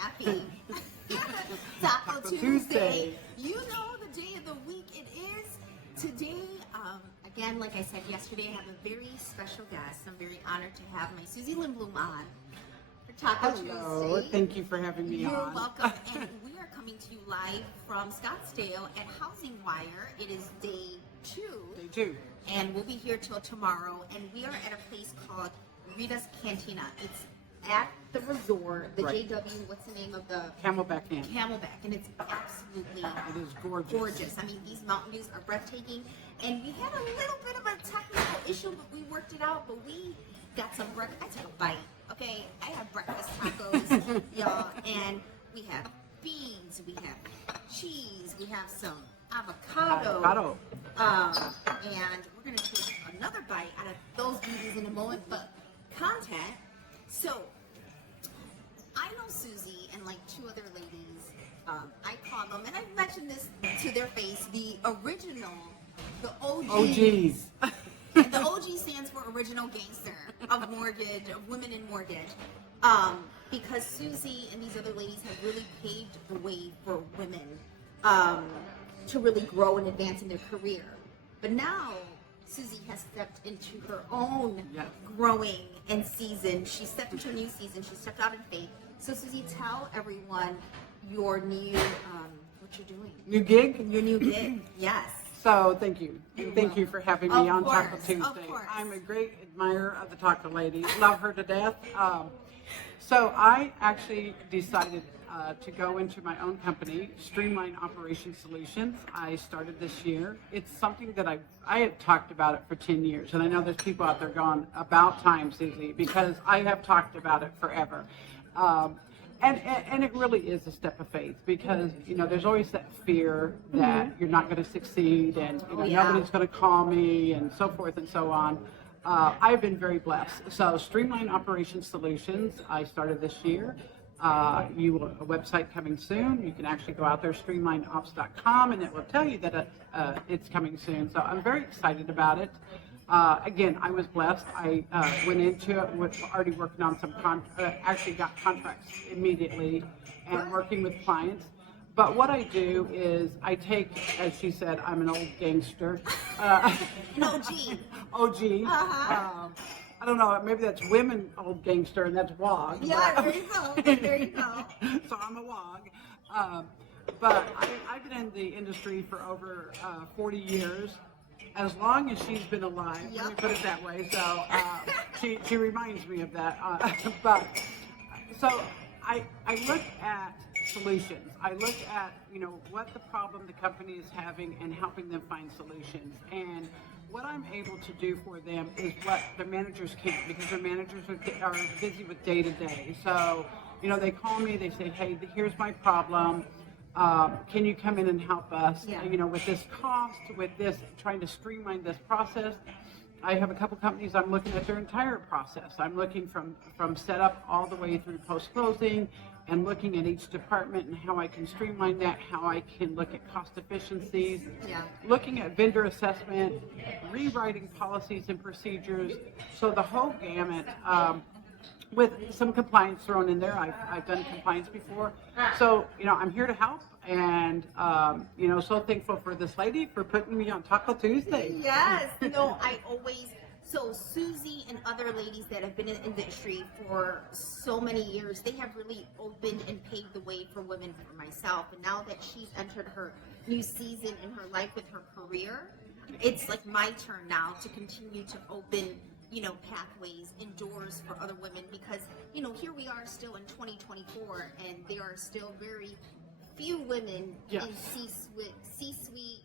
happy Taco Tuesday. You know the day of the week it is. Today, again, like I said yesterday, I have a very special guest. I'm very honored to have my Suzy Lindblom on for Taco Hello. Tuesday. Thank you for having me on. You're welcome. And we are coming to you live from Scottsdale at Housing Wire. It is day 2. Day 2. And we'll be here till tomorrow. And we are at a place called Rita's Cantina. It's at the resort, the Right. JW, what's the name of the? Camelback Inn. Camelback, and it's absolutely It is gorgeous. gorgeous. I mean, these mountain views are breathtaking, and we had a little bit of a technical issue, but we worked it out. But we got some breakfast. I took a bite. Okay, I have breakfast tacos, y'all, and we have beans, we have cheese, we have some avocado. And we're gonna take another bite out of those beauties in a moment. But content. So, I know Suzy and like 2 other ladies, I call them, and I've mentioned this to their face, the original, the OGs. OGs. And the OG stands for Original Gangster of Mortgage, of Women in Mortgage. Because Suzy and these other ladies have really paved the way for women to really grow and advance in their career. But now, Suzy has stepped into her own growing and season. She stepped into a new season. She stepped out in faith. So, Suzy, tell everyone your new, what you're doing. New gig? Your new gig, yes. So, thank you. And thank you for having me on Taco Of Tuesday. course. I'm a great admirer of the Taco Lady. Love her to death. So, I actually decided to go into my own company, Streamline Operation Solutions. I started this year. It's something that I have talked about it for 10 years. And I know there's people out there going, about time, Suzy, because I have talked about it forever. And it really is a step of faith because, you know, there's always that fear that you're not going to succeed and nobody's going to call me and so forth and so on. I've been very blessed. So Streamline Operation Solutions, I started this year. A website coming soon. You can actually go out there, streamlineops.com, and it will tell you that it's coming soon. So I'm very excited about it. Again, I was blessed. I went into it with already working on some actually got contracts immediately and working with clients. But what I do is I take, as she said, I'm an old gangster. An OG. OG. I don't know, maybe that's women old gangster and that's WOG. Yeah, there you go. There you go. So I'm a WOG. But I've been in the industry for over 40 years, as long as she's been alive. Let me put it that way. So she reminds me of that. But so I look at solutions. I look at, you know, what the problem the company is having and helping them find solutions. And what I'm able to do for them is what the managers can't, because their managers are busy with day to day. So, you know, they call me, they say, hey, here's my problem. Can you come in and help us, you know, with this cost, with this, trying to streamline this process. I have a couple companies I'm looking at their entire process. I'm looking from setup all the way through post-closing and looking at each department and how I can streamline that, how I can look at cost efficiencies, looking at vendor assessment, rewriting policies and procedures. So the whole gamut, with some compliance thrown in there. I've done compliance before. So, you know, I'm here to help. And, you know, so thankful for this lady for putting me on Taco Tuesday. Yes. No, so Suzy and other ladies that have been in the industry for so many years, they have really opened and paved the way for women, for myself. And now that she's entered her new season in her life with her career, it's like my turn now to continue to open, you know, pathways and doors for other women, because, you know, here we are still in 2024 and there are still very few women in C-suite,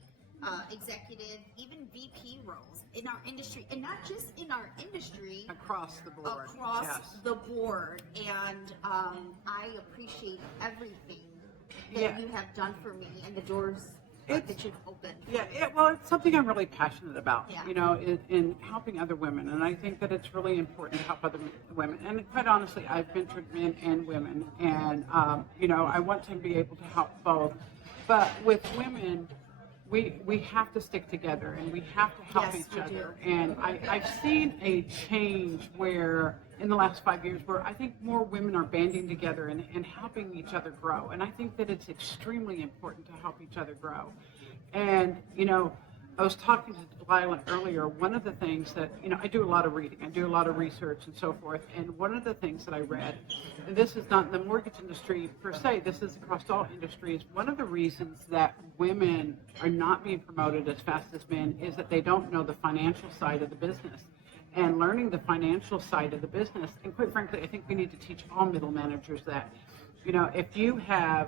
executive, even VP roles in our industry, and not just in our industry, across the board. The board. And I appreciate everything that you have done for me and the doors that you've opened. Well, it's something I'm really passionate about, you know, in helping other women. And I think that it's really important to help other women. And quite honestly, I've mentored men and women. And, you know, I want to be able to help both. But with women, we have to stick together and we have to help Yes, each we other. do. And I've seen a change where in the last 5 years where I think more women are banding together and helping each other grow. And I think that it's extremely important to help each other grow. And, I was talking to Dalila earlier. One of the things that, I do a lot of reading, I do a lot of research and so forth. And one of the things that I read, and this is not in the mortgage industry per se, this is across all industries, one of the reasons that women are not being promoted as fast as men is that they don't know the financial side of the business. And learning the financial side of the business, and quite frankly, I think we need to teach all middle managers that, if you have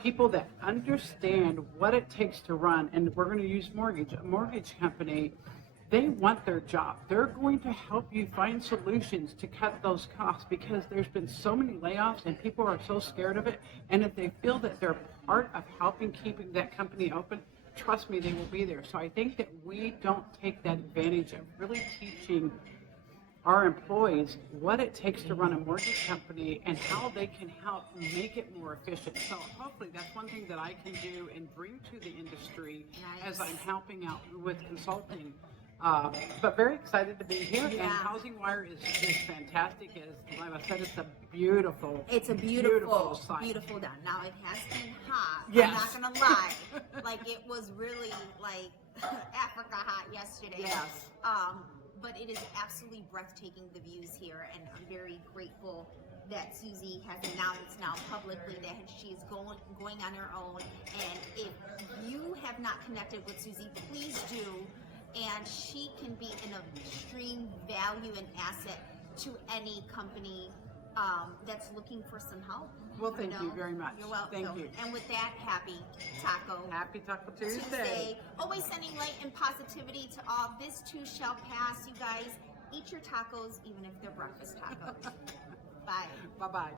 people that understand what it takes to run, and we're going to use a mortgage company, they want their job. They're going to help you find solutions to cut those costs because there's been so many layoffs and people are so scared of it. And if they feel that they're part of helping keeping that company open, trust me, they will be there. So I think that we don't take that advantage of really teaching our employees what it takes to run a mortgage company and how they can help make it more efficient. So hopefully that's one thing that I can do and bring to the industry as I'm helping out with consulting. But very excited to be here. Yeah. And Housing Wire is fantastic. As Lila said, it's a beautiful site. beautiful down. Now it has been hot. Yes. I'm not gonna lie. Like it was really like Africa hot yesterday. Yes. But it is absolutely breathtaking, the views here, and I'm very grateful that Suzy has announced now publicly that she's going on her own. And if you have not connected with Suzy, please do. And she can be an extreme value and asset to any company that's looking for some help. Well, thank you very much. You're welcome. Thank you. And with that, happy Taco Happy Taco Tuesday. Tuesday. Always sending light and positivity to all. This too shall pass, you guys. Eat your tacos, even if they're breakfast tacos. Bye. Bye-bye.